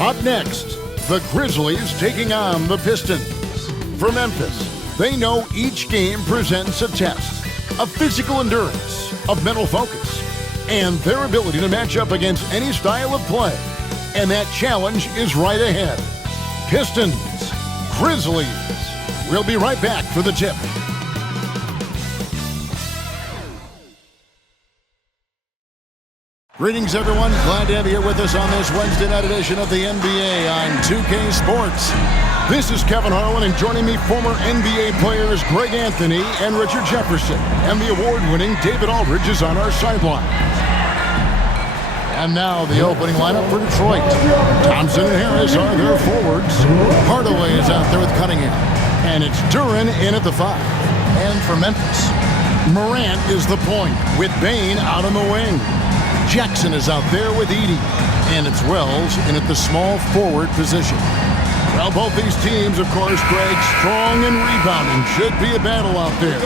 Up next, the Grizzlies taking on the Pistons. For Memphis, they know each game presents a test of physical endurance, of mental focus, and their ability to match up against any style of play. And that challenge is right ahead. Pistons, Grizzlies. We'll be right back for the tip. Greetings, everyone. Glad to have you here with us on this Wednesday night edition of the NBA on 2K Sports. This is Kevin Harlan, and joining me, former NBA players Greg Anthony and Richard Jefferson. And the award-winning David Aldridge is on our sideline. And now the opening lineup for Detroit. Thompson and Harris are their forwards. Hardaway is out there with Cunningham. And it's Duren in at the 5. And for Memphis, Morant is the point, with Bane out on the wing. Jackson is out there with Edey. And it's Wells in at the small forward position. Well, both these teams, of course, Greg, strong and rebounding. Should be a battle out there.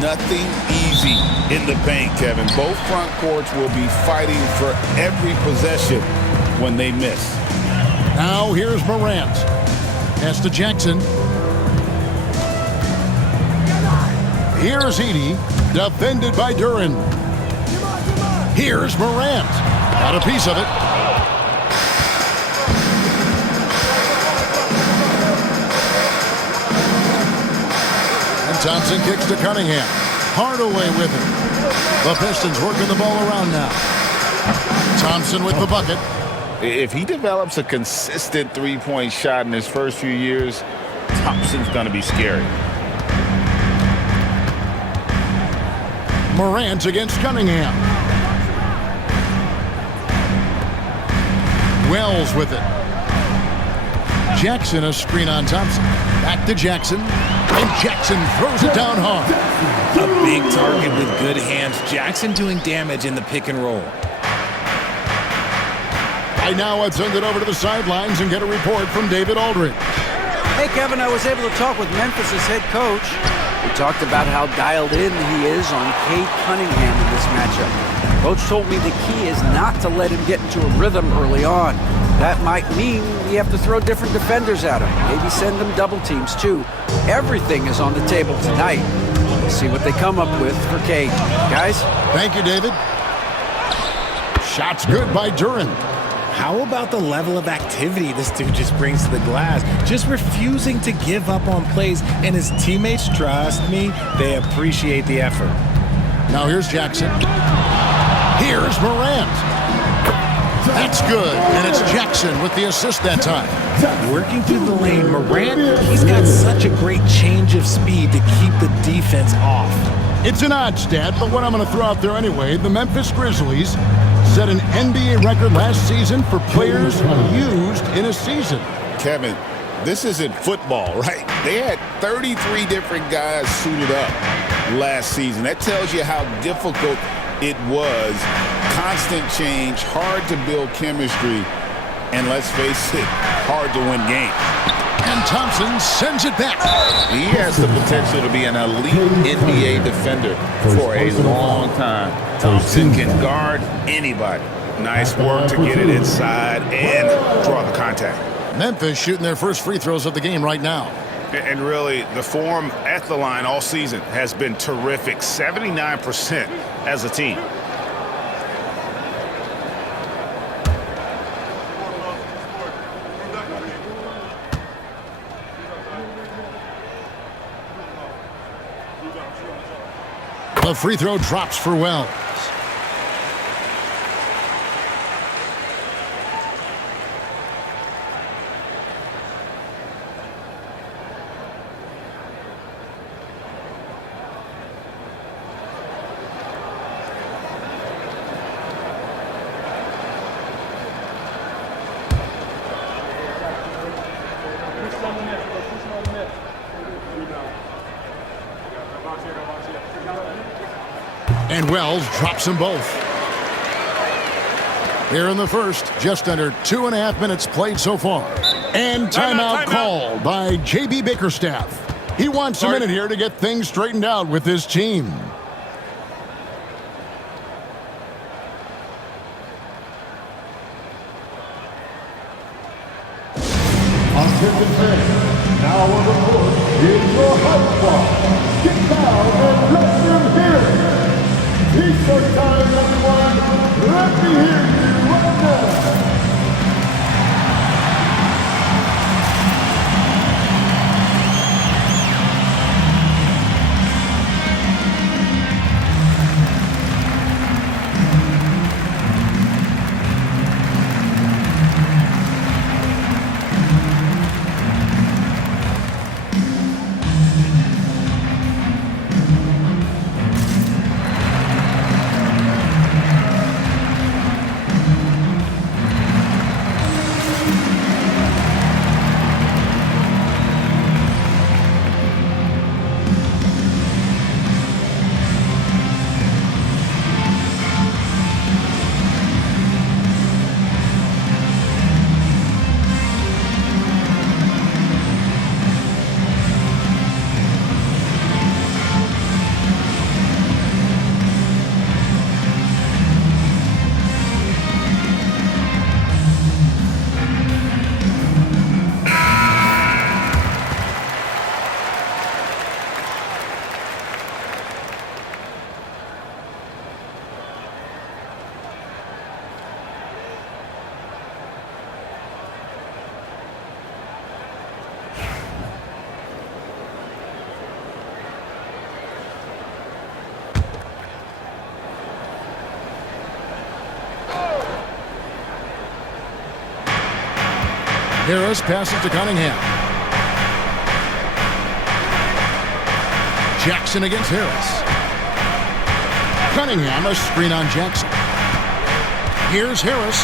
Nothing easy in the paint, Kevin. Both front courts will be fighting for every possession when they miss. Now here's Morant. Pass to Jackson. Here's Edey, defended by Duren. Here's Morant. Got a piece of it. And Thompson kicks to Cunningham. Hardaway with it. The Pistons working the ball around now. Thompson with the bucket. If he develops a consistent three-point shot in his first few years, Thompson's going to be scary. Morant against Cunningham. Wells with it. Jackson a screen on Thompson. Back to Jackson. And Jackson throws it down hard. A big target with good hands. Jackson doing damage in the pick and roll. Right now, I'd send it over to the sidelines and get a report from David Aldridge. Hey, Kevin, I was able to talk with Memphis' head coach. We talked about how dialed in he is on Cade Cunningham in this matchup. Coach told me the key is not to let him get into a rhythm early on. That might mean you have to throw different defenders at him. Maybe send them double teams, too. Everything is on the table tonight. We'll see what they come up with for Cade. Guys? Thank you, David. Shot's good by Duren. How about the level of activity this dude just brings to the glass? Just refusing to give up on plays, and his teammates, trust me, they appreciate the effort. Now here's Jackson. Here's Morant. That's good, and it's Jackson with the assist that time. Working through the lane, Morant, he's got such a great change of speed to keep the defense off. It's an odd stat, but what I'm going to throw out there anyway, the Memphis Grizzlies set an NBA record last season for players used in a season. Kevin, this isn't football, right? They had 33 different guys suited up last season. That tells you how difficult it was. Constant change, hard to build chemistry, and let's face it, hard to win games. And Thompson sends it back. He has the potential to be an elite NBA defender for a long time. Thompson can guard anybody. Nice work to get it inside and draw the contact. Memphis shooting their first free throws of the game right now. And really, the form at the line all season has been terrific. 79% as a team. The free throw drops for Wells. And Wells drops them both. Here in the first, just under 2.5 minutes played so far. And timeout called by J.B. Bickerstaff. He wants a minute here to get things straightened out with his team. Now on the court is your high squad. Get down and let them hear it. T-shirt time, everyone. Let me hear you right now. Harris passes to Cunningham. Jackson against Harris. Cunningham, a screen on Jackson. Here's Harris.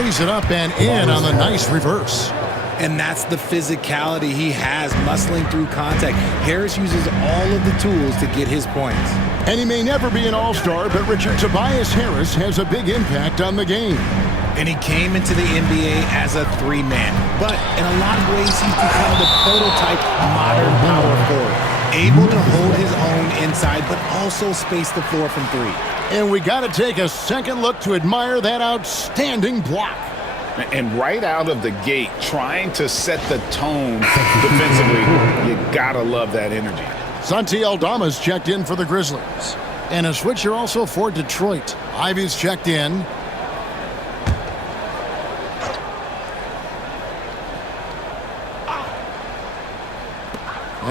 Lays it up and in on the nice reverse. And that's the physicality he has, muscling through contact. Harris uses all of the tools to get his points. And he may never be an all-star, but Richard, Tobias Harris has a big impact on the game. And he came into the NBA as a three-man. But in a lot of ways, he's become the prototype modern power forward. Able to hold his own inside, but also space the floor from three. And we got to take a second look to admire that outstanding block. And right out of the gate, trying to set the tone defensively, you gotta love that energy. Santi Aldama's checked in for the Grizzlies. And a switcher also for Detroit. Ivy's checked in.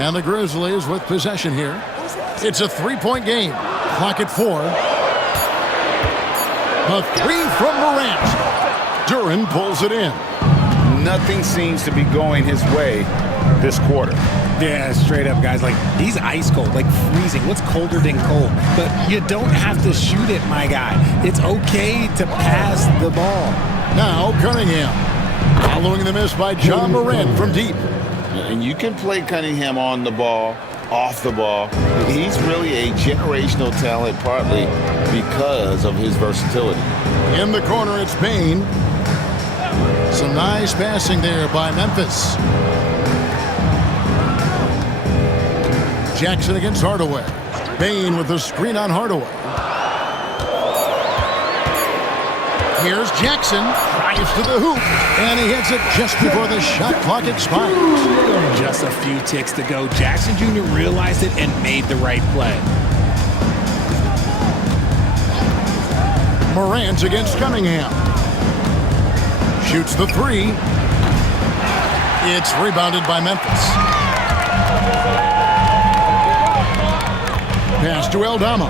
And the Grizzlies with possession here. It's a three-point game. Clock at 4. A three from Morant. Duren pulls it in. Nothing seems to be going his way this quarter. Yeah, straight up, guys. Like, he's ice cold, like freezing. What's colder than cold? But you don't have to shoot it, my guy. It's okay to pass the ball. Now Cunningham. Following the miss by John Morant from deep. And you can play Cunningham on the ball, off the ball. He's really a generational talent, partly because of his versatility. In the corner, it's Payne. Some nice passing there by Memphis. Jackson against Hardaway. Payne with the screen on Hardaway. Here's Jackson. Drives to the hoop. And he hits it just before the shot clock expires. Just a few ticks to go. Jackson Jr. realized it and made the right play. Morant against Cunningham. Shoots the three. It's rebounded by Memphis. Pass to Aldama.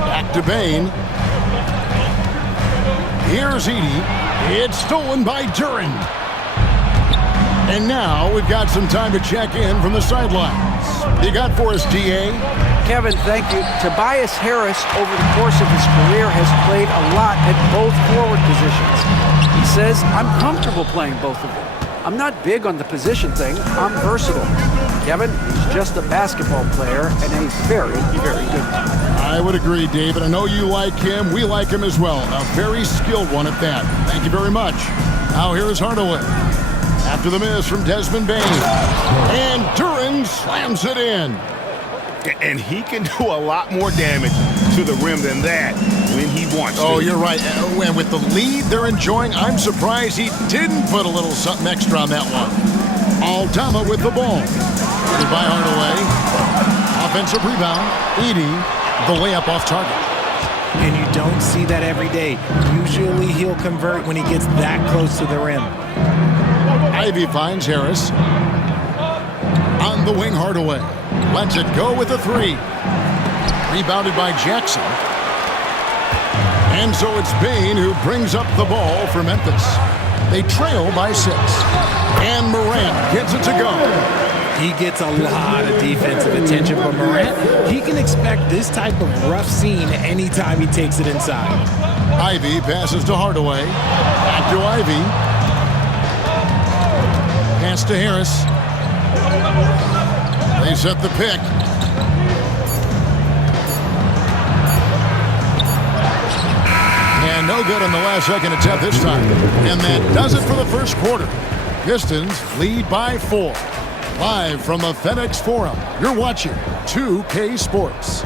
Back to Payne. Here's Edey. It's stolen by Duren. And now we've got some time to check in from the sidelines. You got for us, D.A.? Kevin, thank you. Tobias Harris, over the course of his career, has played a lot at both forward positions. He says, I'm comfortable playing both of them. I'm not big on the position thing. I'm versatile. Kevin, he's just a basketball player and a very, very good one. I would agree, David. I know you like him. We like him as well. A very skilled one at that. Thank you very much. Now here is Hardaway. After the miss from Desmond Bain. And Duren slams it in. And he can do a lot more damage to the rim than that when he wants to. Oh, you're right. And with the lead they're enjoying, I'm surprised he didn't put a little something extra on that one. Aldama with the ball. By Hardaway. Offensive rebound. Edey, the layup off target. And you don't see that every day. Usually he'll convert when he gets that close to the rim. Ivy finds Harris. On the wing, Hardaway. Lets it go with a three. Rebounded by Jackson. And so it's Bain who brings up the ball for Memphis. They trail by 6. And Morant gets it to go. He gets a lot of defensive attention from Morant. He can expect this type of rough scene anytime he takes it inside. Ivy passes to Hardaway. Back to Ivy. Pass to Harris. They set the pick. And no good on the last second attempt this time. And that does it for the first quarter. Pistons lead by 4. Live from the FedEx Forum, you're watching 2K Sports.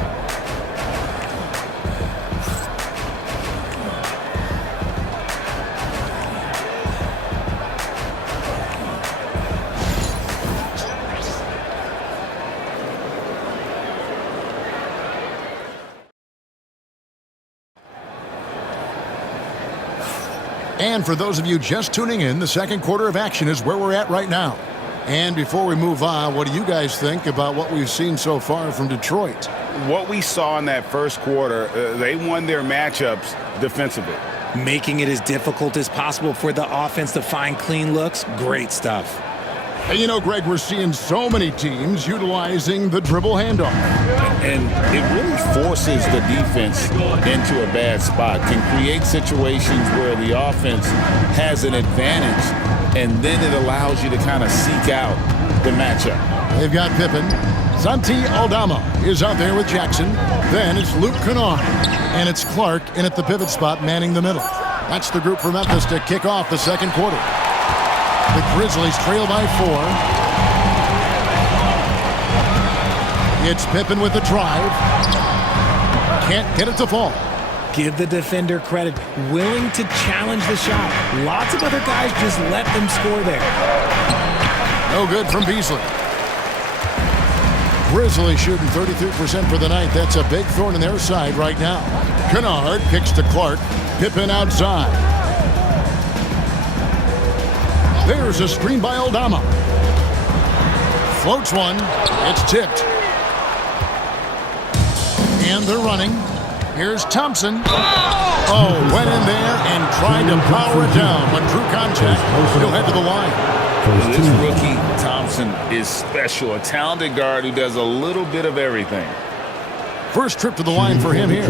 And for those of you just tuning in, the second quarter of action is where we're at right now. And before we move on, what do you guys think about what we've seen so far from Detroit? What we saw in that first quarter, they won their matchups defensively. Making it as difficult as possible for the offense to find clean looks. Great stuff. And you know, Greg, we're seeing so many teams utilizing the dribble handoff. And it really forces the defense into a bad spot, can create situations where the offense has an advantage, and then it allows you to kind of seek out the matchup. They've got Pippen. Santi Aldama is out there with Jackson. Then it's Luke Kennard. And it's Clark in at the pivot spot manning the middle. That's the group for Memphis to kick off the second quarter. The Grizzlies trail by 4. It's Pippen with the drive. Can't get it to fall. Give the defender credit. Willing to challenge the shot. Lots of other guys just let them score there. No good from Beasley. Grizzlies shooting 33% for the night. That's a big thorn in their side right now. Kennard kicks to Clark. Pippen outside. There's a screen by Aldama. Floats one. It's tipped. And they're running. Here's Thompson. Oh, went in there and tried to power it down, but drew contact. He'll head to the line. This rookie, Thompson, is special. A talented guard who does a little bit of everything. First trip to the line for him here.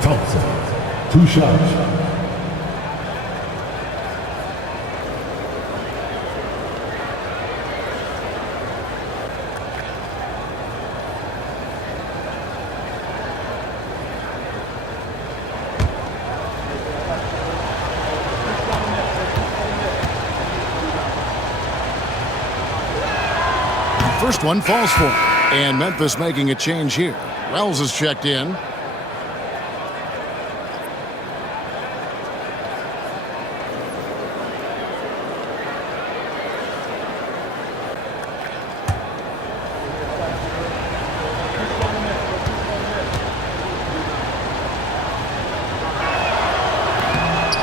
Thompson, 2 shots. First one falls for him. And Memphis making a change here. Wells is checked in.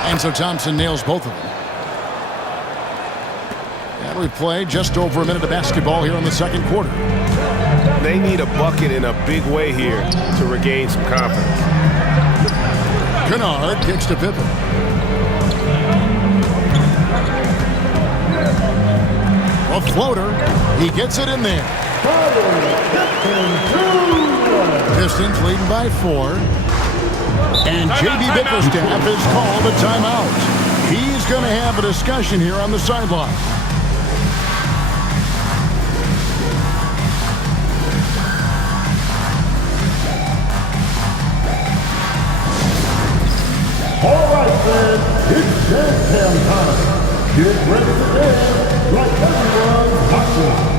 And so Thompson nails both of them. And we've played just over a minute of basketball here in the second quarter. They need a bucket in a big way here to regain some confidence. Kennard kicks to Pippen. A floater. He gets it in there. Pistons leading by 4. And J.B. Bickerstaff has called a timeout. He's going to have a discussion here on the sideline. All right, fans, it's jam time. Get ready to dance like everyone's watching.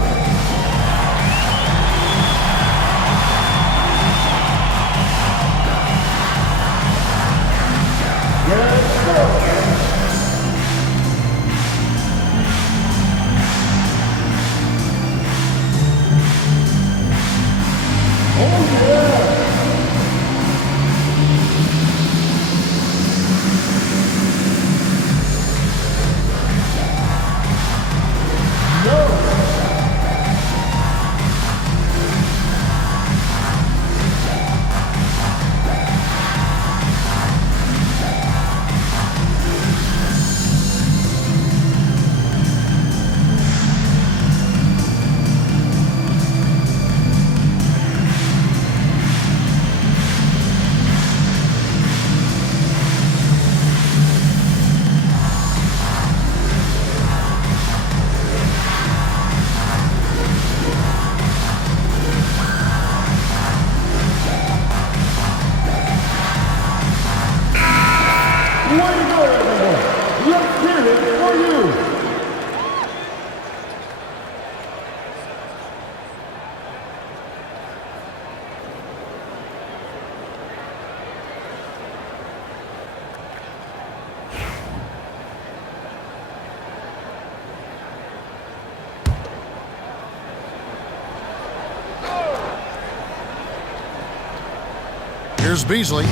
Here's Beasley.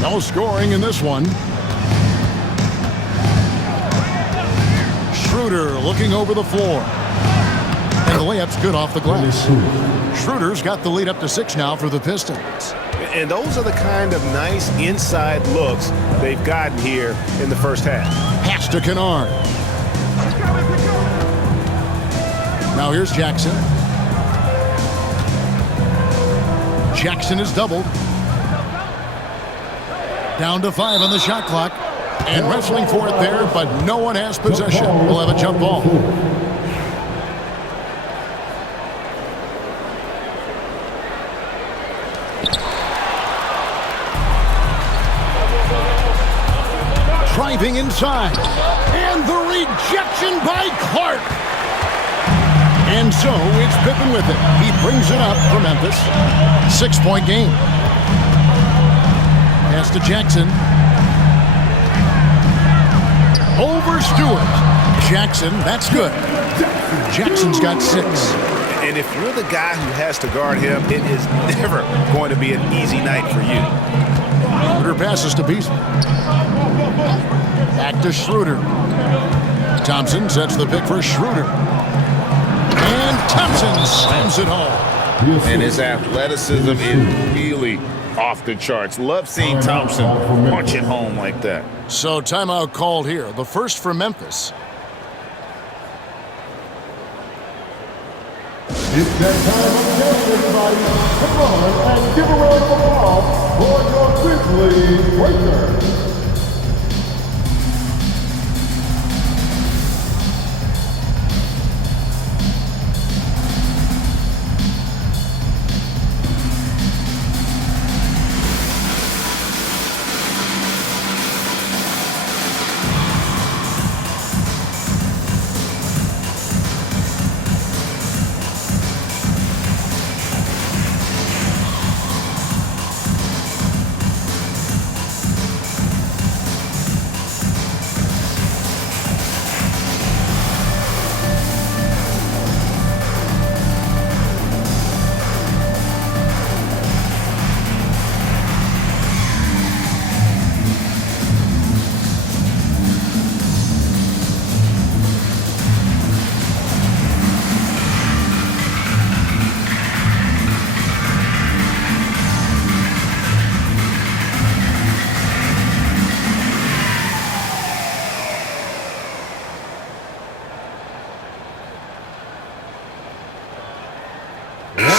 No scoring in this one. Schroeder looking over the floor. And the layup's good off the glass. Schroeder's got the lead up to 6 now for the Pistons. And those are the kind of nice inside looks they've gotten here in the first half. Pass to Kennard. Now here's Jackson. Jackson is doubled. Down to 5 on the shot clock. And wrestling for it there, but no one has possession. We'll have a jump ball. Driving inside. And the rejection by Clark. And so it's Pippen with it. He brings it up for Memphis. 6-point game. Pass to Jackson. Over Stewart. Jackson, that's good. Jackson's got 6. And if you're the guy who has to guard him, it is never going to be an easy night for you. Schroeder passes to Beasley. Back to Schroeder. Thompson sets the pick for Schroeder. And Thompson slams it home. And his athleticism is really off the charts. Love seeing Thompson punch it home like that. So timeout called here. The first for Memphis. It's that time again, everybody. Come on and give a round of applause for your Grizzlies Breakers.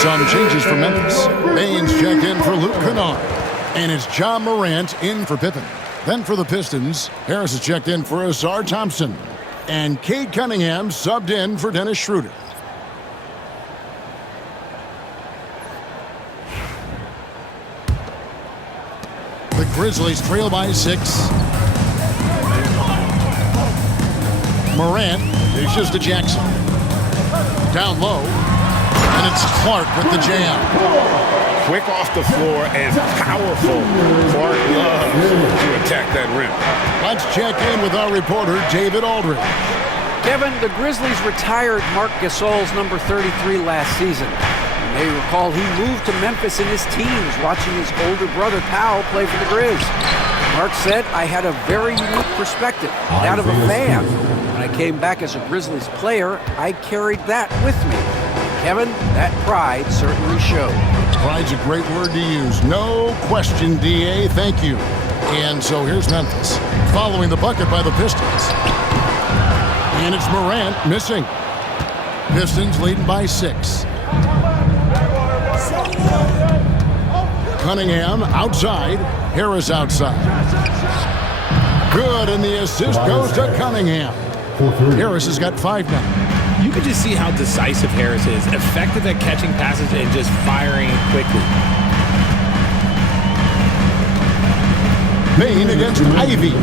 Some changes for Memphis. Baines checked in for Luke Kennard. And it's John Morant in for Pippen. Then for the Pistons, Harris is checked in for Asar Thompson. And Cade Cunningham subbed in for Dennis Schroeder. The Grizzlies trail by 6. Morant dishes to Jackson. Down low. And it's Clark with the jam. Quick off the floor and powerful. Clark loves to attack that rim. Let's check in with our reporter, David Aldridge. Kevin, the Grizzlies retired Marc Gasol's number 33 last season. You may recall he moved to Memphis in his teens, watching his older brother Powell play for the Grizz. Mark said, I had a very unique perspective, that of a fan. When I came back as a Grizzlies player, I carried that with me. Kevin, that pride certainly showed. Pride's a great word to use. No question, D.A. Thank you. And so here's Memphis, following the bucket by the Pistons. And it's Morant missing. Pistons leading by 6. Cunningham outside. Harris outside. Good, and the assist goes to Cunningham. Harris has got 5 now. You can just see how decisive Harris is, effective at catching passes and just firing quickly. Bain against Ivy.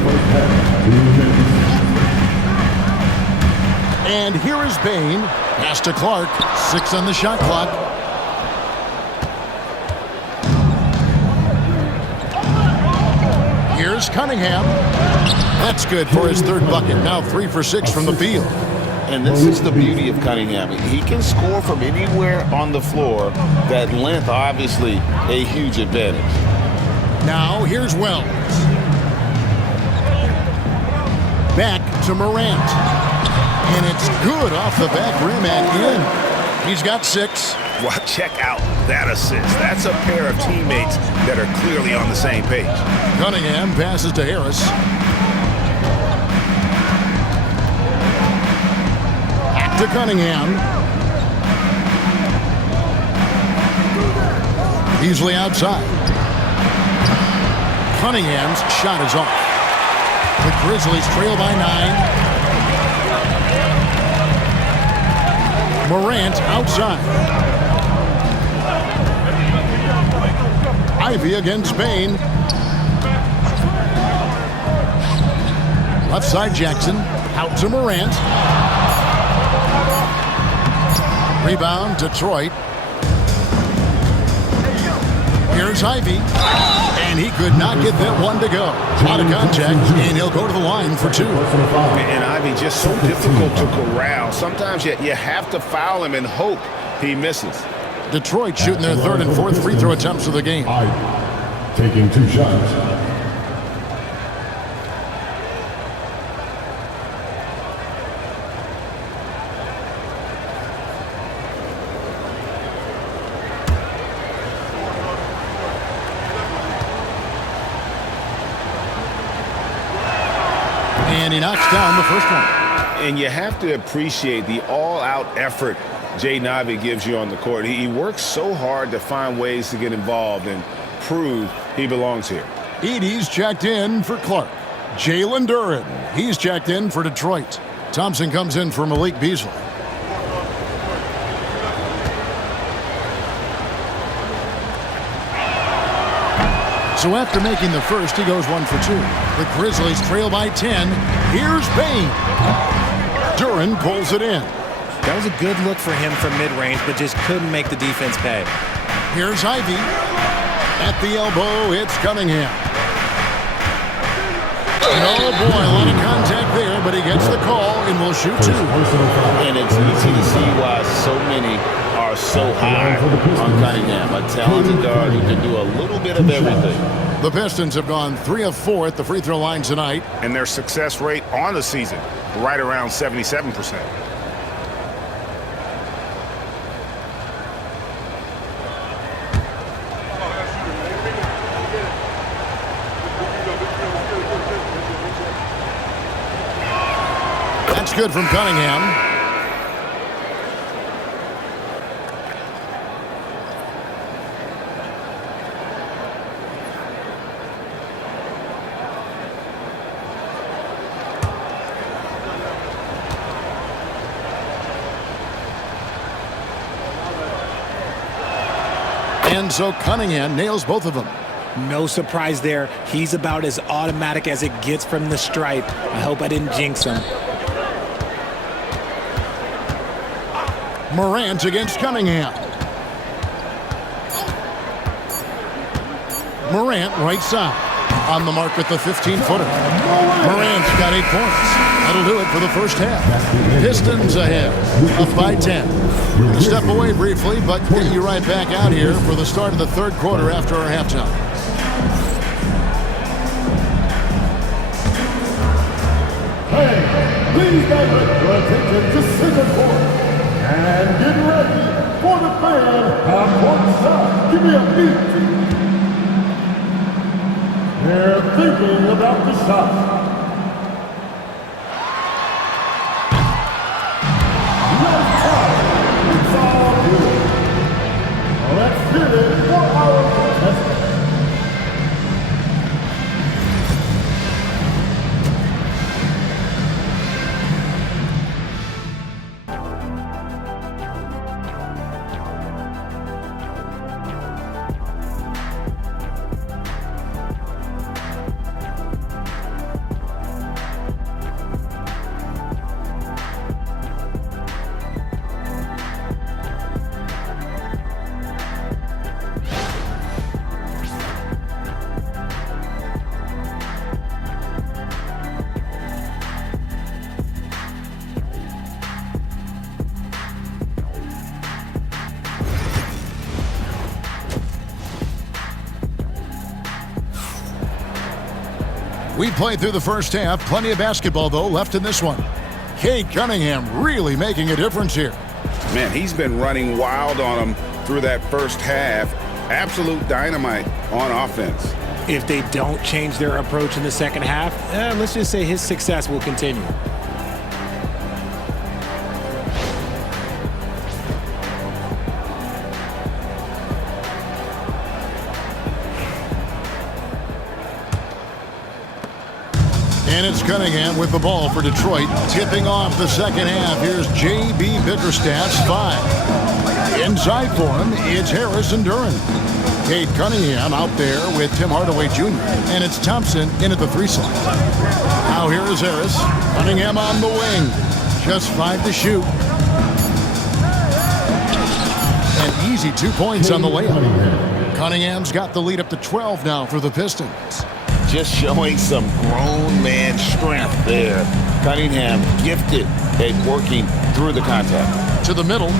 And here is Bain. Pass to Clark. 6 on the shot clock. Here's Cunningham. That's good for his 3rd bucket. Now 3 for 6 from the field. And this is the beauty of Cunningham. He can score from anywhere on the floor. That length, obviously, a huge advantage. Now here's Wells. Back to Morant. And it's good off the back rim and in. He's got 6. Well, check out that assist. That's a pair of teammates that are clearly on the same page. Cunningham passes to Harris. Back to Cunningham. Easily outside. Cunningham's shot is off. The Grizzlies trail by 9. Morant outside. Ivy against Bain. Left side Jackson. Out to Morant. Rebound Detroit. Here's Ivy. And he could not get that one to go. Out of contact, and he'll go to the line for 2. And Ivy just so difficult to corral. Sometimes you have to foul him and hope he misses. Detroit shooting their 3rd and 4th free throw attempts of the game. Ivy taking 2 shots. And he knocks down the first one. And you have to appreciate the all-out effort Jaden Ivey gives you on the court. He works so hard to find ways to get involved and prove he belongs here. Edey's checked in for Clark. Jalen Duren, he's checked in for Detroit. Thompson comes in for Malik Beasley. So after making the first, he goes 1 for 2. The Grizzlies trail by 10. Here's Bain. Duren pulls it in. That was a good look for him from mid-range, but just couldn't make the defense pay. Here's Ivy. At the elbow, it's Cunningham. Oh boy, a lot of contact there, but he gets the call and will shoot 2. And it's easy to see why so many are so high on Cunningham. A talented guard who can do a little bit of everything. The Pistons have gone 3 of 4 at the free throw line tonight. And their success rate on the season, right around 77%. That's good from Cunningham. And so Cunningham nails both of them. No surprise there. He's about as automatic as it gets from the stripe. I hope I didn't jinx him. Morant against Cunningham. Morant right side. On the mark with the 15-footer. Morant's got 8 points. That'll do it for the first half. Pistons ahead, up by 10. We're going to step away briefly, but get you right back out here for the start of the 3rd quarter after our halftime. Hey, please direct your attention to center court. And get ready for the fan courtside. Give me a beat. They're thinking about the shot. Let's try. It's all good. Let's hear it for our contestants. We played through the first half. Plenty of basketball, though, left in this one. Cade Cunningham really making a difference here. Man, he's been running wild on him through that first half. Absolute dynamite on offense. If they don't change their approach in the second half, let's just say his success will continue. And it's Cunningham with the ball for Detroit. Tipping off the second half. Here's J.B. Bickerstaff's 5. Inside for him, it's Harris and Duren. Cade Cunningham out there with Tim Hardaway Jr. And it's Thompson in at the 3 slot. Now here is Harris. Cunningham on the wing. Just 5 to shoot. An easy 2 points on the layup. Cunningham's got the lead up to 12 now for the Pistons. Just showing some grown man strength there. Cunningham gifted at working through the contact. To the middle.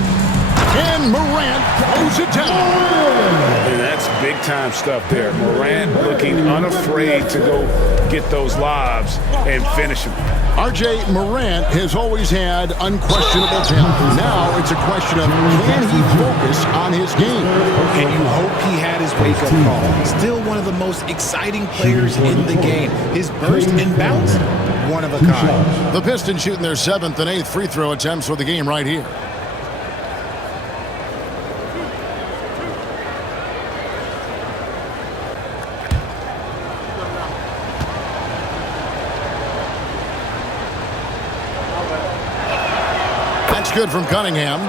And Morant throws it down. And that's big-time stuff there. Morant looking unafraid to go get those lobs and finish them. R.J. Morant has always had unquestionable talent. Now it's a question of can he focus on his game? And you hope he had his wake-up call. Still one of the most exciting players in the game. His burst and bounce, one of a kind. The Pistons shooting their 7th and 8th free throw attempts for the game right here. Good from Cunningham.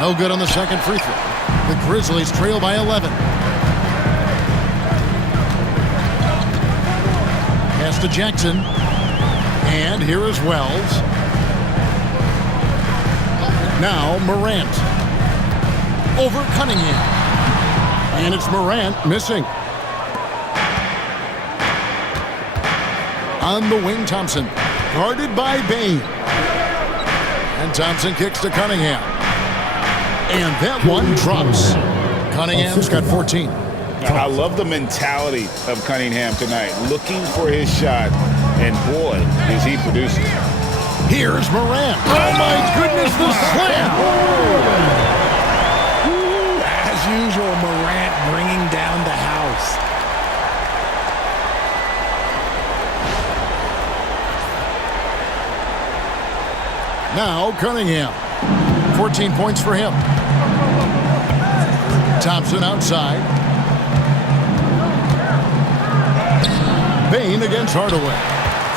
No good on the second free throw. The Grizzlies trail by 11. Pass to Jackson. And here is Wells. Now Morant. Over Cunningham. And it's Morant missing. On the wing, Thompson. Guarded by Bain. And Thompson kicks to Cunningham. And that one drops. Cunningham's got 14. I love the mentality of Cunningham tonight. Looking for his shot. And boy, is he producing. Here's Morant. Oh, my goodness, the slam. As usual, Morant bringing down the house. Now Cunningham. 14 points for him. Thompson outside. Bain against Hardaway.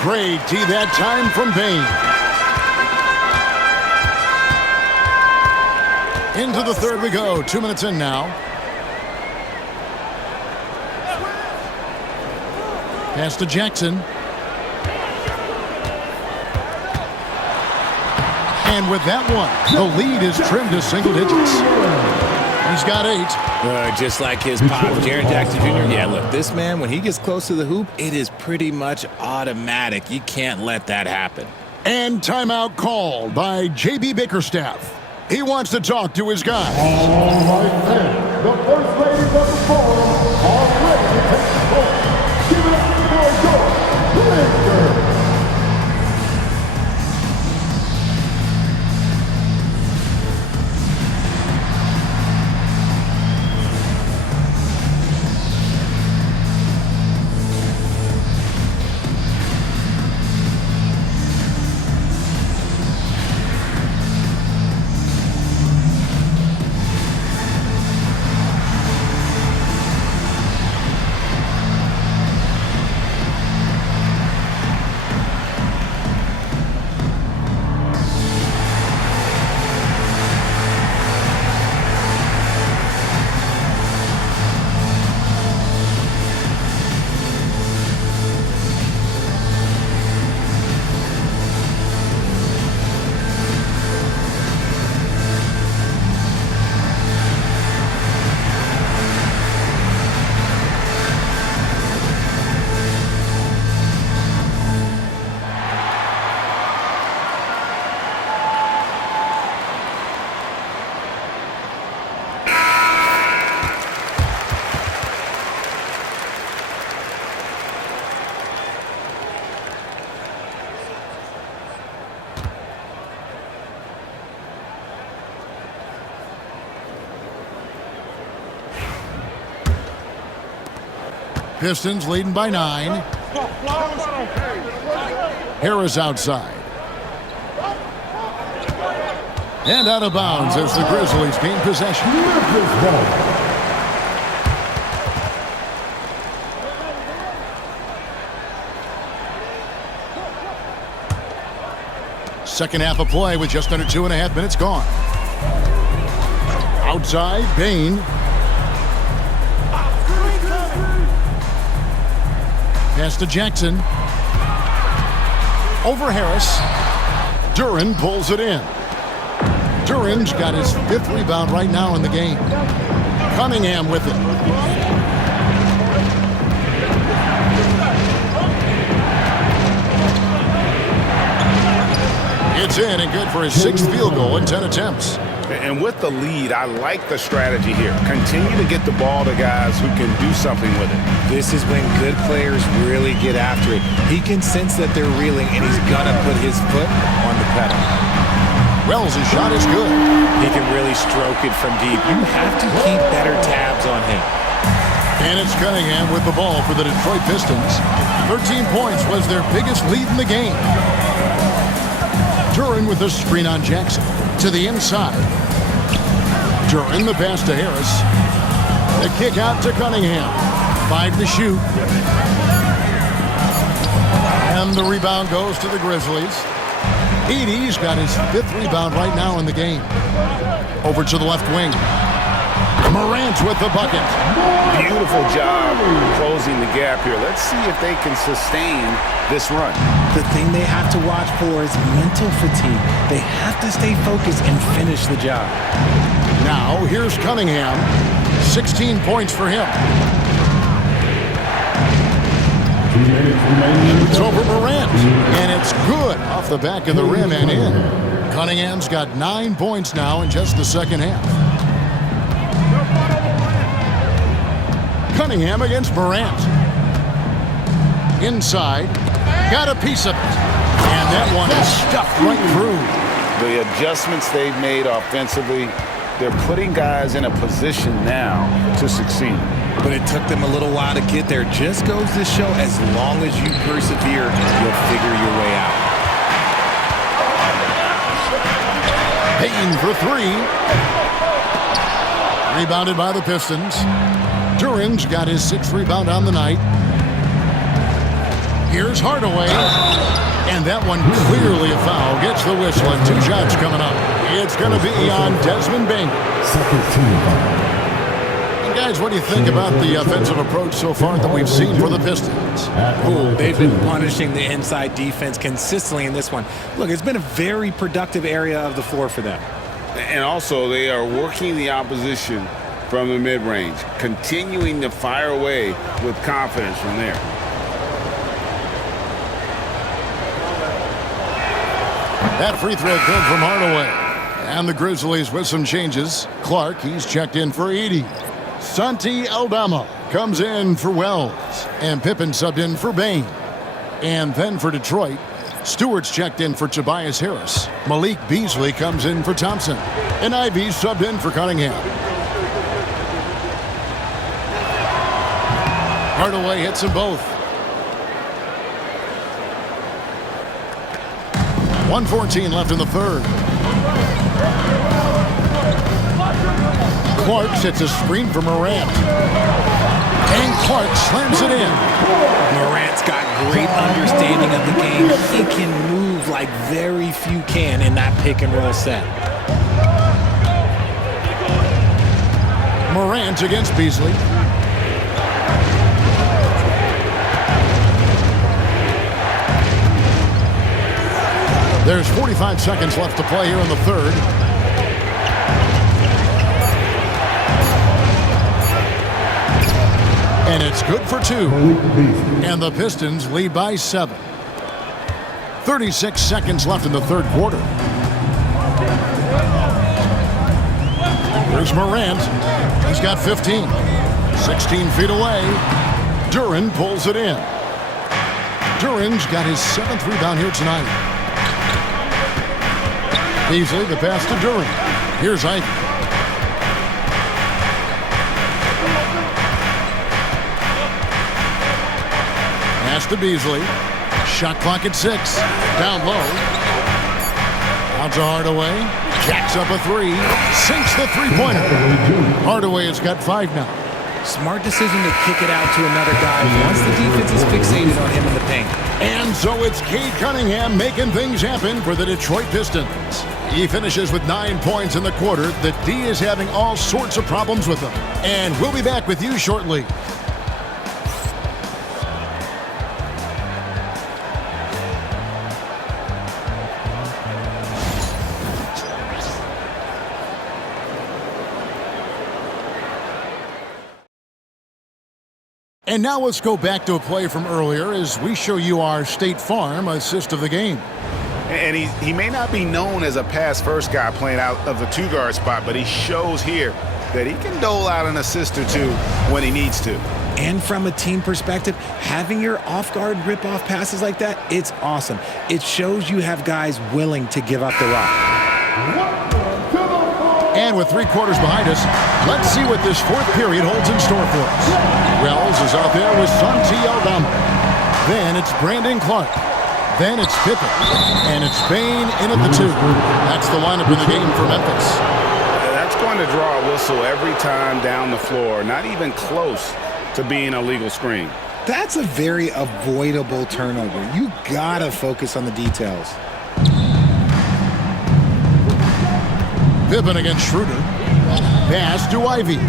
Great tee that time from Bain. Into the third we go. 2 minutes in now. Pass to Jackson. And with that one, the lead is trimmed to single digits. He's got 8. Just like his pop, Jaren Jackson Jr. Yeah, look, this man, when he gets close to the hoop, it is pretty much automatic. You can't let that happen. And timeout called by J.B. Bickerstaff. He wants to talk to his guys. All right, then. The first ladies of the forum are ready to take the court. Give it up for your Pistons. Pistons leading by 9. Harris outside. And out of bounds as the Grizzlies gain possession. Second half of play with just under 2.5 minutes gone. Outside, Bain. Pass to Jackson. Over Harris. Duren pulls it in. Duren's got his 5th rebound right now in the game. Cunningham with it. It's in and good for his 6th field goal in 10 attempts. And with the lead, I like the strategy here. Continue to get the ball to guys who can do something with it. This is when good players really get after it. He can sense that they're reeling, and he's going to put his foot on the pedal. Wells' shot is good. He can really stroke it from deep. You have to keep better tabs on him. And it's Cunningham with the ball for the Detroit Pistons. 13 points was their biggest lead in the game. Duren with the screen on Jackson. To the inside. Duren the pass to Harris. The kick out to Cunningham. 5 to shoot. And the rebound goes to the Grizzlies. Edey's got his 5th rebound right now in the game. Over to the left wing. Morant with the bucket. Beautiful job closing the gap here. Let's see if they can sustain this run. The thing they have to watch for is mental fatigue. They have to stay focused and finish the job. Now, here's Cunningham. 16 points for him. It's over Morant. And it's good off the back of the rim and in. Cunningham's got 9 points now in just the second half. Cunningham against Morant. Inside. Got a piece of it. And that one is stuffed right through. The adjustments they've made offensively, they're putting guys in a position now to succeed. But it took them a little while to get there. Just goes to show as long as you persevere, you'll figure your way out. Payton for 3. Rebounded by the Pistons. Duren's got his 6th rebound on the night. Here's Hardaway. And that one clearly a foul. Gets the whistle and 2 shots coming up. It's going to be on Desmond Bain. And guys, what do you think about the offensive approach so far that we've seen for the Pistons? Ooh, they've been punishing the inside defense consistently in this one. Look, it's been a very productive area of the floor for them. And also, they are working the opposition from the mid-range, continuing to fire away with confidence from there. That free throw good from Hardaway. And the Grizzlies with some changes. Clark, he's checked in for Edey. Santi Aldama comes in for Wells. And Pippen subbed in for Bain. And then for Detroit, Stewart's checked in for Tobias Harris. Malik Beasley comes in for Thompson. And Ivy subbed in for Cunningham. Hardaway hits them both. 1:14 left in the third. Clark sets a screen for Morant. And Clark slams it in. Morant's got great understanding of the game. He can move like very few can in that pick and roll set. Morant against Beasley. There's 45 seconds left to play here in the third. And it's good for 2. And the Pistons lead by 7. 36 seconds left in the third quarter. Here's Morant. He's got 15. 16 feet away. Duren pulls it in. Duren's got his 7th rebound here tonight. Beasley, the pass to Duren. Here's Ivy. Pass to Beasley. Shot clock at 6. Down low. Out to Hardaway. Jacks up a 3. Sinks the three-pointer. Hardaway has got 5 now. Smart decision to kick it out to another guy once the defense is fixated on him in the paint. And so it's Cade Cunningham making things happen for the Detroit Pistons. He finishes with 9 points in the quarter. The D is having all sorts of problems with him. And we'll be back with you shortly. And now let's go back to a play from earlier as we show you our State Farm assist of the game. And he may not be known as a pass-first guy playing out of the two-guard spot, but he shows here that he can dole out an assist or two when he needs to. And from a team perspective, having your off-guard rip-off passes like that, it's awesome. It shows you have guys willing to give up the rock. And with 3 quarters behind us, let's see what this fourth period holds in store for us. Wells is out there with Santi Aldama. Then it's Brandon Clark. Then it's Pippen. And it's Bain in at the 2. That's the lineup in the game for Memphis. That's going to draw a whistle every time down the floor. Not even close to being a legal screen. That's a very avoidable turnover. You gotta focus on the details. Pippen against Schroeder. Pass to Ivy.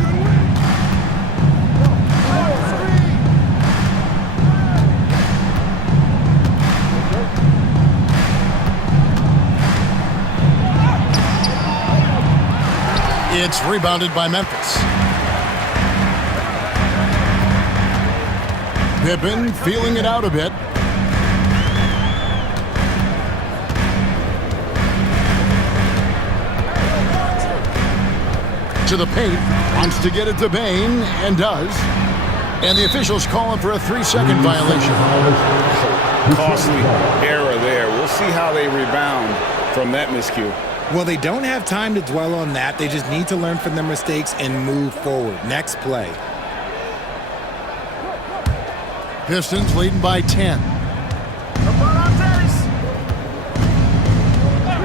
It's rebounded by Memphis. Pippen feeling it out a bit. To the paint, wants to get it to Bain, and does. And the officials calling for a 3-second violation. Costly error there. We'll see how they rebound from that miscue. Well, they don't have time to dwell on that. They just need to learn from their mistakes and move forward. Next play. Pistons leading by 10.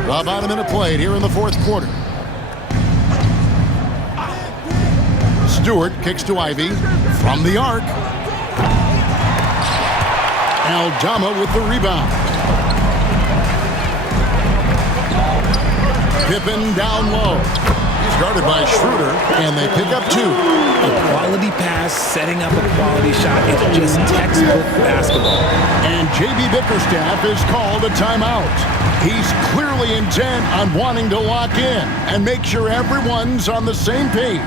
About a minute played here in the fourth quarter. Stewart kicks to Ivy from the arc. Aldama with the rebound. Pippen down low. He's guarded by Schroeder, and they pick up 2. A quality pass, setting up a quality shot. It's just textbook basketball. And J.B. Bickerstaff has called a timeout. He's clearly intent on wanting to lock in and make sure everyone's on the same page.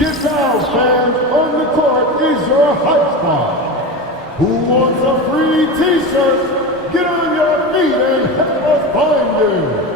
Get down, fans. On the court is your hype spot. Who wants a free t-shirt? Get on your feet and help us find you.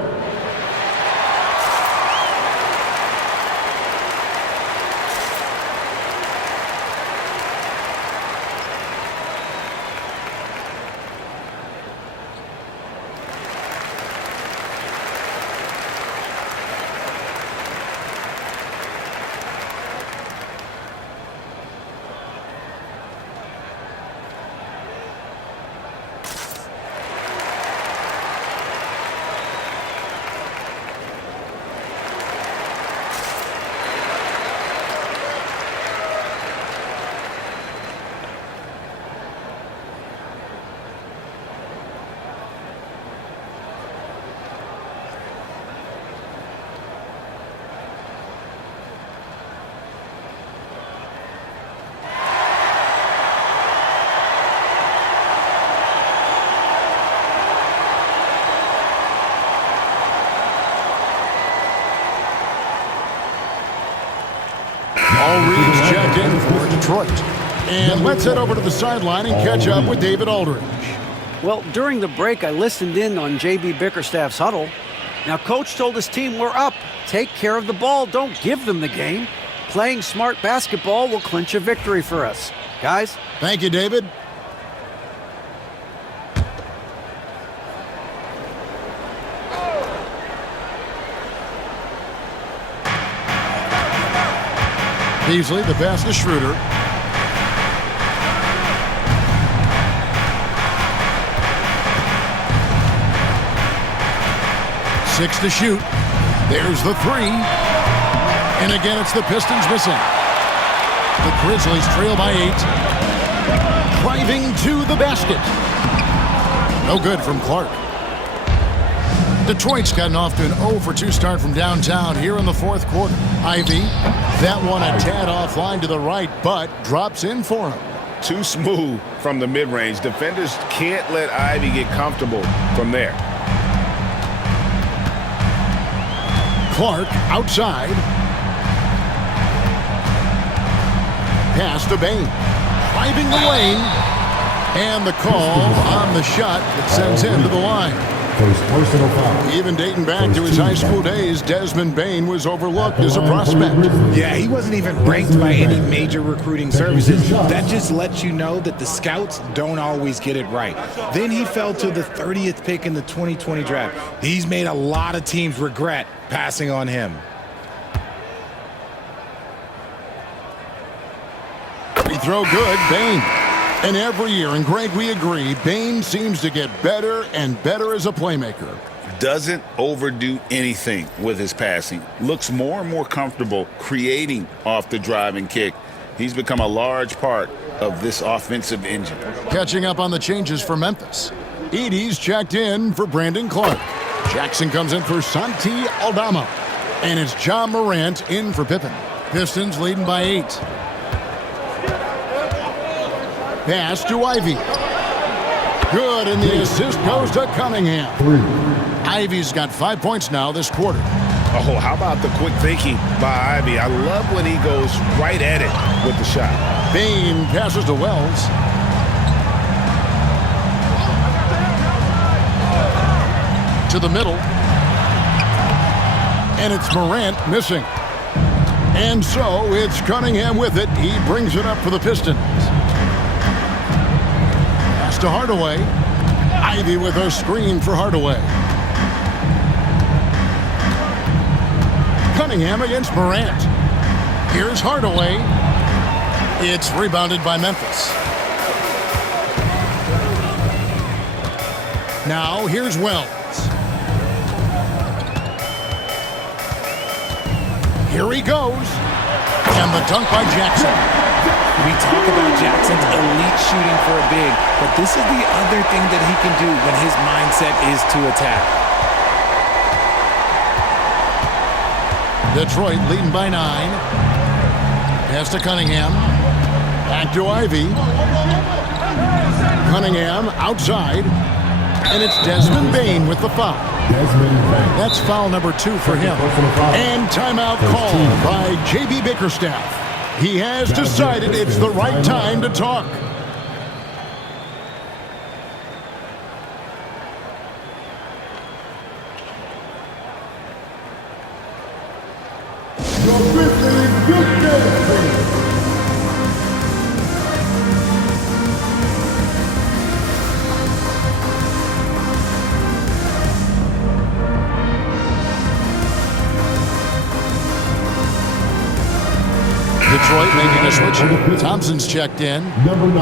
All reads checked in for Detroit. And let's head over to the sideline and catch up with David Aldridge. Well, during the break, I listened in on J.B. Bickerstaff's huddle. Now, Coach told his team, we're up. Take care of the ball. Don't give them the game. Playing smart basketball will clinch a victory for us. Guys? Thank you, David. Beasley, the pass to Schroeder. Six to shoot. There's the three. And again, it's the Pistons missing. The Grizzlies trail by 8. Driving to the basket. No good from Clark. Detroit's gotten off to an 0-for-2 start from downtown here in the fourth quarter. Ivy, that one a tad offline to the right, but drops in for him. Too smooth from the mid-range. Defenders can't let Ivy get comfortable from there. Clark outside. Pass to Bane. Driving the lane. And the call on the shot that sends him to the line. First personal foul. Even dating back to his high school days, Desmond Bane was overlooked as a prospect. Yeah, he wasn't even ranked by any major recruiting services. That just lets you know that the scouts don't always get it right. Then he fell to the 30th pick in the 2020 draft. He's made a lot of teams regret passing on him. Free throw good, Bane. And every year, and Greg, we agree, Bane seems to get better and better as a playmaker. Doesn't overdo anything with his passing. Looks more and more comfortable creating off the driving kick. He's become a large part of this offensive engine. Catching up on the changes for Memphis. Edey's checked in for Brandon Clark. Jackson comes in for Santi Aldama. And it's John Morant in for Pippen. Pistons leading by 8. Pass to Ivy. Good, and the assist goes to Cunningham. Ivy's got 5 points now this quarter. Oh, how about the quick thinking by Ivy? I love when he goes right at it with the shot. Bane passes to Wells. To the middle. And it's Morant missing. And so it's Cunningham with it. He brings it up for the Pistons. To Hardaway. Ivy with a screen for Hardaway. Cunningham against Morant. Here's Hardaway. It's rebounded by Memphis. Now here's Wells. Here he goes. And the dunk by Jackson. We talk about Jackson's elite shooting for a big, but this is the other thing that he can do when his mindset is to attack. Detroit leading by 9. Pass to Cunningham. Back to Ivy. Cunningham outside. And it's Desmond Bane with the foul. That's foul number 2 for him. And timeout called by J.B. Bickerstaff. He has decided it's the right time to talk. Detroit making a switch. Thompson's checked in. Number 9,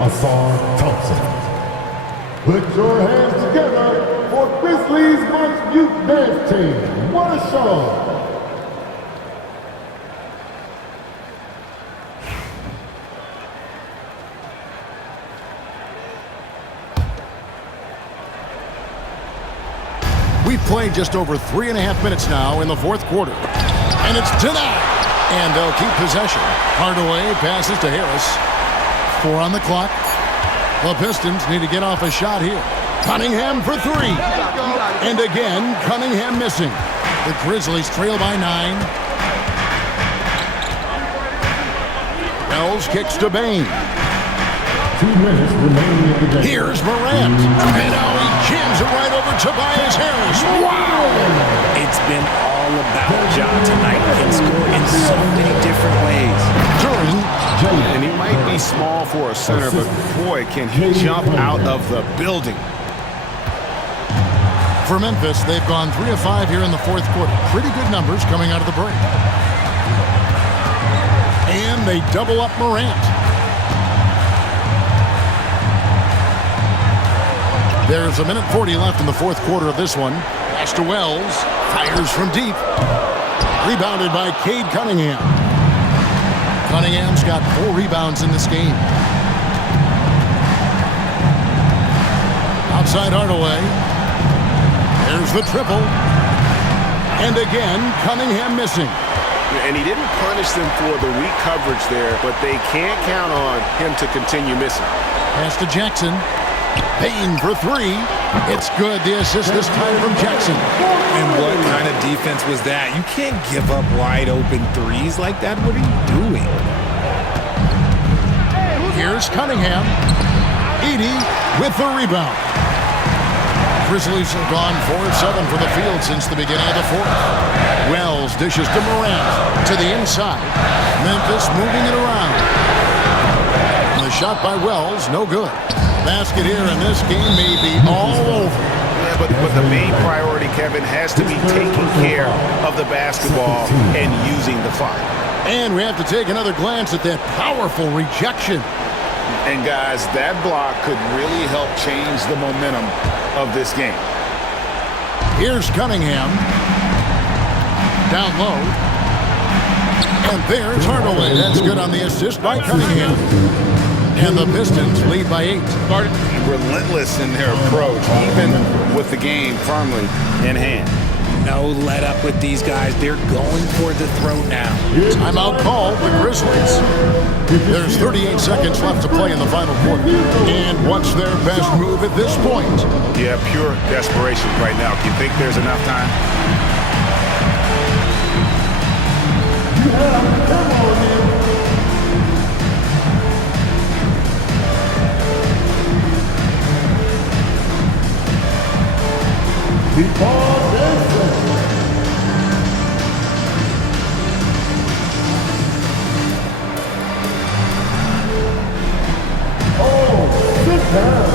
Asar Thompson. Put your hands together for Grizzlies March Youth Dance Team. What a show! We've played just over 3.5 minutes now in the fourth quarter. And it's denied. And they'll keep possession. Hardaway passes to Harris. 4 on the clock. The Pistons need to get off a shot here. Cunningham for 3. And again, Cunningham missing. The Grizzlies trail by 9. Wells kicks to Bane. 2 minutes remaining in the game. Here's Morant. And now he jams it right over Tobias Harris. Wow! It's been all about Ja tonight. Can score in so many different ways. And he might be small for a center, but boy, can he jump out of the building. For Memphis, they've gone 3 of 5 here in the fourth quarter. Pretty good numbers coming out of the break. they double up Morant. There's 1:40 left in the fourth quarter of this one. Pass to Wells. Fires from deep. Rebounded by Cade Cunningham. Cunningham's got 4 rebounds in this game. Outside Hardaway. There's the triple. And again, Cunningham missing. And he didn't punish them for the weak coverage there, but they can't count on him to continue missing. Pass to Jackson. Payne for 3. It's good. The assist this time from Jackson. And what kind of defense was that? You can't give up wide open threes like that. What are you doing? Here's Cunningham. Edey with the rebound. Grizzlies have gone 4 of 7 for the field since the beginning of the fourth. Wells dishes to Morant to the inside. Memphis moving it around. And the shot by Wells, no good. Basket here, and this game may be all over. Yeah, but the main priority, Kevin, has to be taking care of the basketball and using the clock. And we have to take another glance at that powerful rejection. And guys, that block could really help change the momentum of this game. Here's Cunningham. Down low. And there's Hardaway. That's good on the assist by Cunningham. And the Pistons lead by 8. Relentless in their approach, even with the game firmly in hand. No let up with these guys. They're going for the throat now. Timeout called the Grizzlies. There's 38 seconds left to play in the final quarter. And what's their best move at this point? Yeah, pure desperation right now. Do you think there's enough time? You have come on in. The ball is set. Oh, sit down.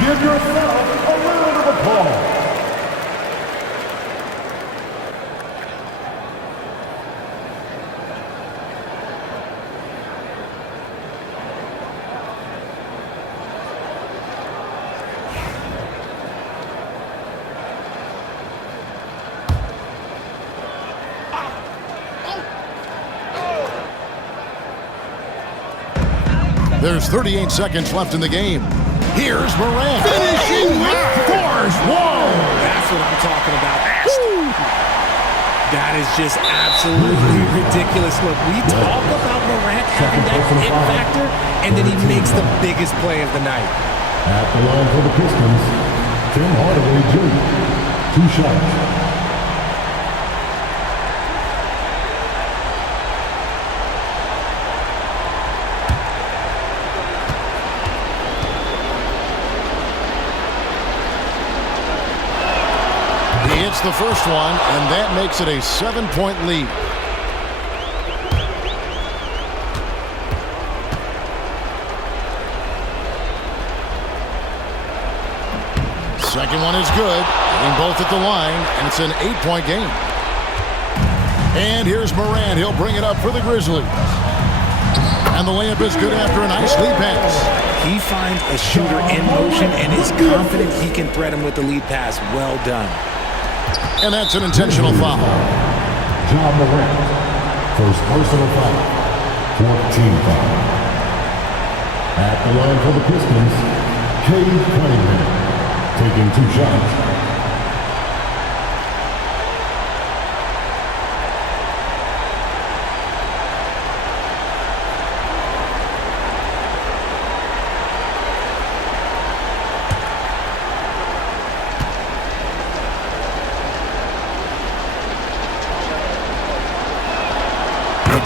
Give yourself a round of applause. There's 38 seconds left in the game. Here's Morant finishing with force. Whoa! That's what I'm talking about. Woo! That is just absolutely ridiculous. Look, we talk about Morant having that it factor, and then he makes the biggest play of the night. At the line for the Pistons, Tim Hardaway Jr. 2 shots. He hits the first one, and that makes it a 7-point lead. Second one is good, hitting both at the line, and it's an 8-point game. And here's Morant. He'll bring it up for the Grizzlies. And the layup is good after a nice lead pass. He finds a shooter in motion and is confident he can thread him with the lead pass. Well done. And that's an intentional foul. John Morant, first personal foul, 14 foul. At the line for the Pistons, Cade Cunningham, taking 2 shots.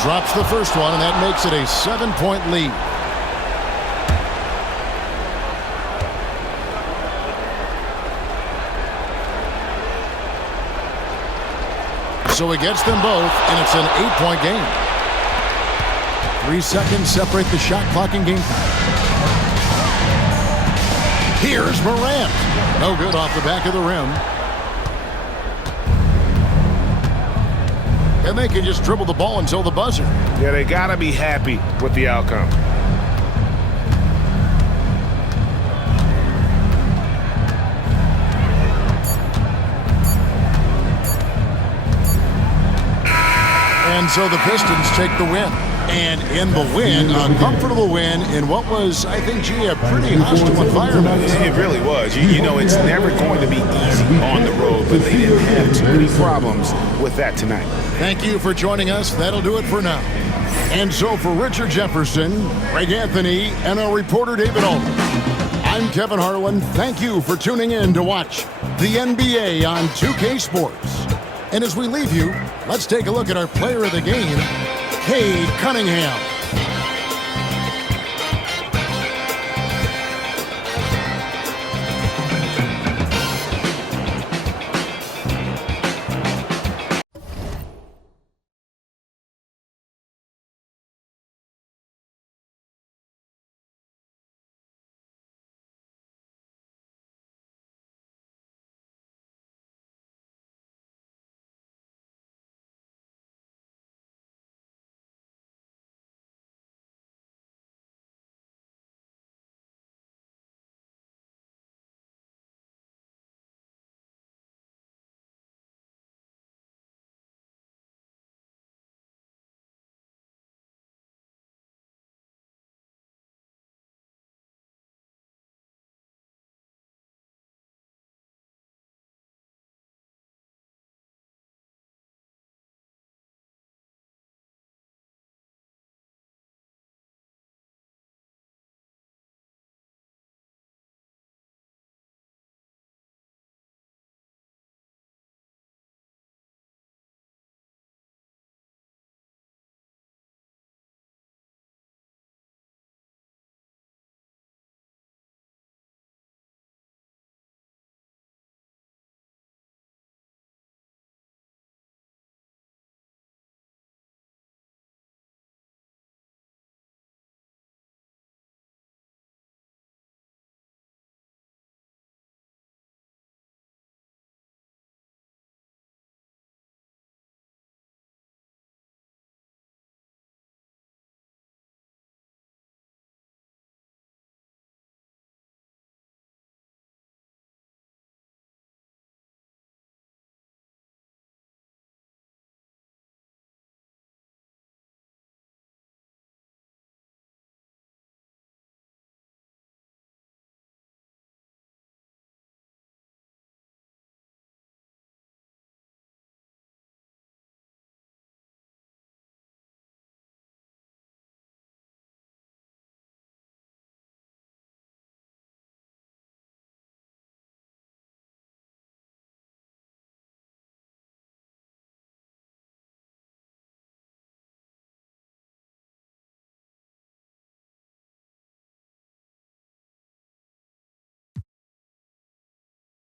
drops the first one, and that makes it a 7-point lead. So he gets them both, and it's an 8-point game. 3 seconds separate the shot clock and game time. Here's Morant. No good off the back of the rim. And they can just dribble the ball until the buzzer. Yeah, they got to be happy with the outcome. And so the Pistons take the win. And in the win, a comfortable win in what was, I think, G, a pretty hostile environment. It really was. You know, it's never going to be easy on the road, but they didn't have too many problems with that tonight. Thank you for joining us. That'll do it for now. And so for Richard Jefferson, Greg Anthony, and our reporter David Aldridge, I'm Kevin Harlan. Thank you for tuning in to watch the NBA on 2K Sports. And as we leave you, let's take a look at our player of the game, Cade Cunningham.